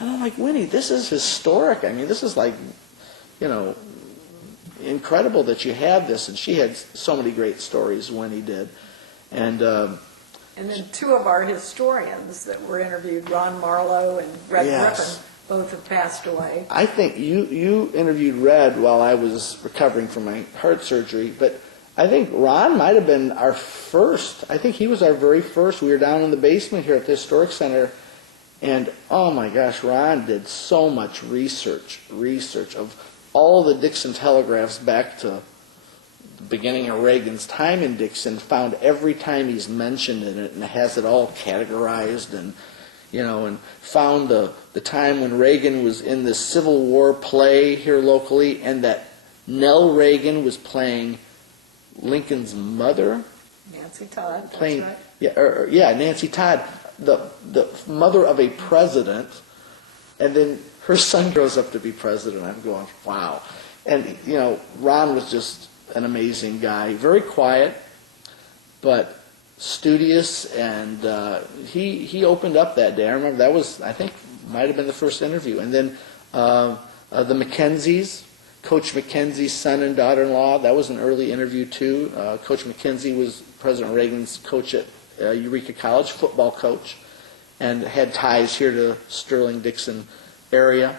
And I'm like, Winnie, this is historic. I mean, this is like, incredible that you have this. And she had so many great stories, Winnie did. And then two of our historians that were interviewed, Ron Marlowe and Red Yes. Griffin, both have passed away. I think you interviewed Red while I was recovering from my heart surgery, but I think Ron might have been our first. I think he was our very first. We were down in the basement here at the Historic Center, and oh my gosh, Ron did so much research of all the Dixon telegraphs back to the beginning of Reagan's time in Dixon, found every time he's mentioned in it, and has it all categorized, and and found the time when Reagan was in the Civil War play here locally, and that Nell Reagan was playing Lincoln's mother. Nancy Todd, Playing, that's right. Nancy Todd, the mother of a president, and then her son grows up to be president. I'm going, wow. And, Ron was just an amazing guy, very quiet, but studious, and he opened up that day. I remember that was, I think, might have been the first interview. And then the Mackenzies, Coach Mackenzie's son and daughter-in-law, that was an early interview too. Coach Mackenzie was President Reagan's coach at Eureka College, football coach, and had ties here to Sterling, Dixon area.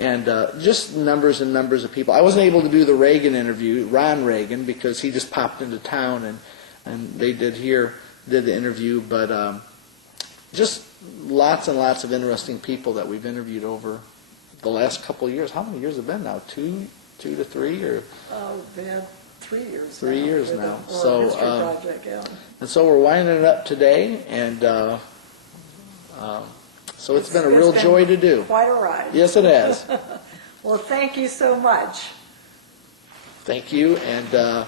And just numbers and numbers of people. I wasn't able to do the Reagan interview, Ron Reagan, because he just popped into town, and they did the interview, but just lots and lots of interesting people that we've interviewed over the last couple of years. How many years have it been now? Two to three, or? Oh, they had 3 years. 3 now years with now. the So, Oral History Project, yeah. And so we're winding it up today, and so it's been a real joy to do. Quite a ride. Yes, it has. Well, thank you so much. Thank you, and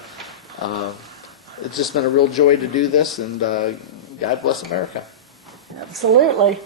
it's just been a real joy to do this, and God bless America. Absolutely.